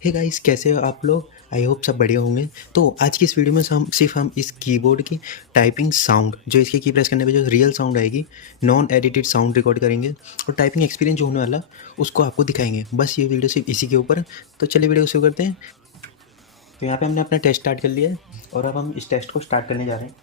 Hey guys, कैसे हो आप लोग? आई होप सब बढ़िया होंगे। तो आज की इस वीडियो में हम इस कीबोर्ड की टाइपिंग साउंड, जो इसके की प्रेस करने पे जो रियल साउंड आएगी, नॉन एडिटेड साउंड रिकॉर्ड करेंगे और टाइपिंग एक्सपीरियंस जो होने वाला उसको आपको दिखाएंगे। बस ये वीडियो सिर्फ इसी के ऊपर। तो चलिए वीडियो शुरू करते हैं। तो यहाँ पे हमने अपना टेस्ट स्टार्ट कर लिया है और अब हम इस टेस्ट को स्टार्ट करने जा रहे हैं।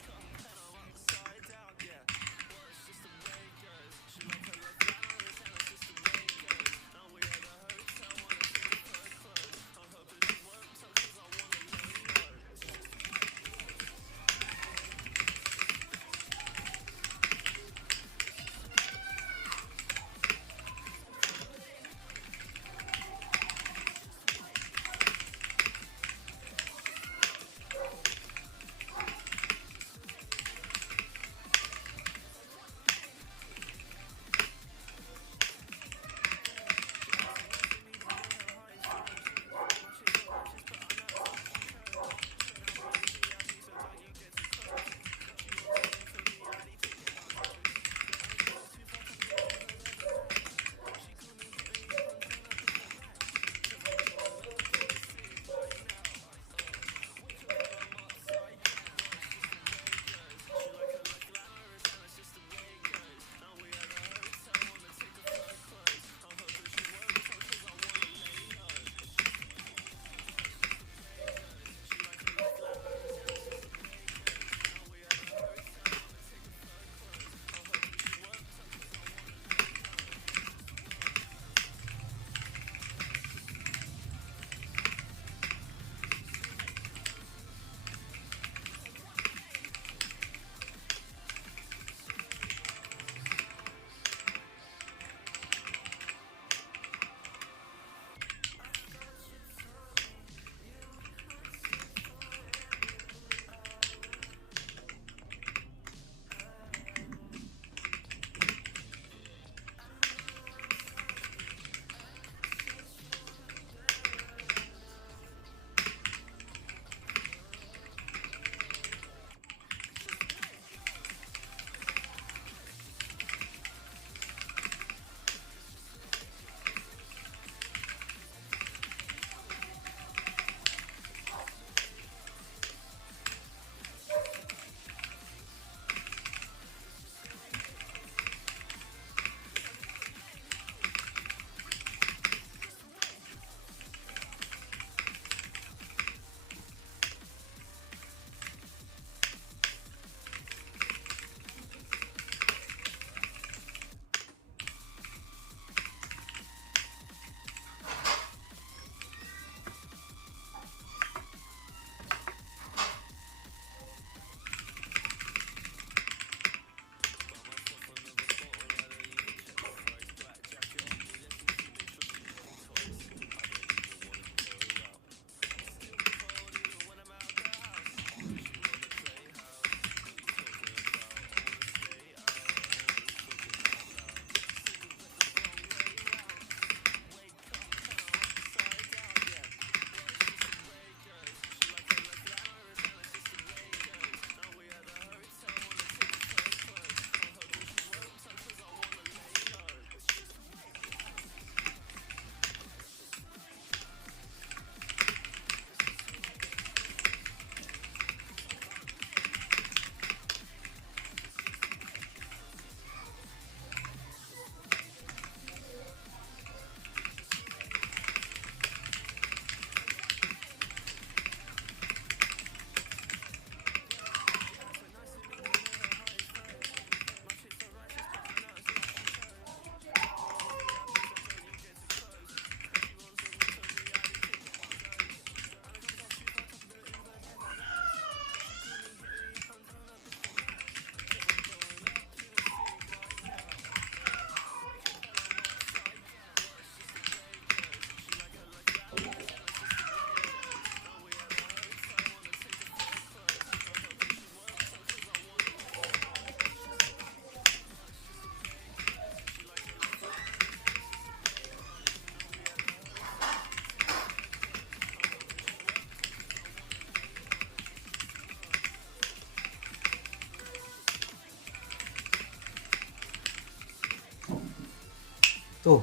तो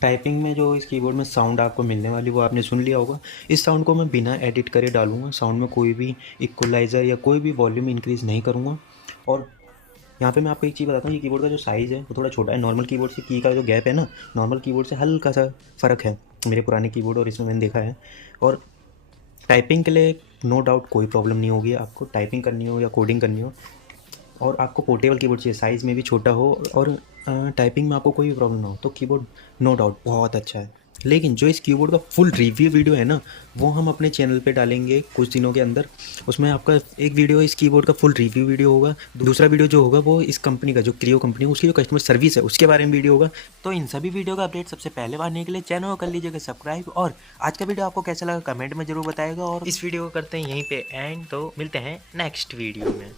टाइपिंग में जो इस कीबोर्ड में साउंड आपको मिलने वाली वो आपने सुन लिया होगा। इस साउंड को मैं बिना एडिट करे डालूँगा। साउंड में कोई भी इक्वलाइज़र या कोई भी वॉल्यूम इंक्रीज़ नहीं करूँगा। और यहाँ पे मैं आपको एक चीज़ बताता हूँ, ये कीबोर्ड का जो साइज़ है वो थोड़ा छोटा है। नॉर्मल कीबोर्ड से की का जो गैप है ना, नॉर्मल कीबोर्ड से हल्का सा फ़र्क है मेरे पुराने कीबोर्ड और इसमें मैंने देखा है। और टाइपिंग के लिए नो डाउट कोई प्रॉब्लम नहीं होगी, आपको टाइपिंग करनी हो या कोडिंग करनी हो। और आपको पोर्टेबल कीबोर्ड चाहिए, साइज़ में भी छोटा हो और टाइपिंग में आपको कोई भी प्रॉब्लम ना हो, तो कीबोर्ड नो डाउट बहुत अच्छा है। लेकिन जो इस कीबोर्ड का फुल रिव्यू वीडियो है ना, वो हम अपने चैनल पे डालेंगे कुछ दिनों के अंदर। उसमें आपका एक वीडियो इस कीबोर्ड का फुल रिव्यू वीडियो होगा, दूसरा वीडियो जो होगा वो इस कंपनी का, जो क्रियो कंपनी है, उसकी जो कस्टमर सर्विस है उसके बारे में वीडियो होगा। तो इन सभी वीडियो का अपडेट सबसे पहले पाने के लिए चैनल को कर लीजिएगा सब्सक्राइब। और आज का वीडियो आपको कैसा लगा कमेंट में जरूर बताएगा। और इस वीडियो को करते हैं यहीं पे एंड, तो मिलते हैं नेक्स्ट वीडियो में।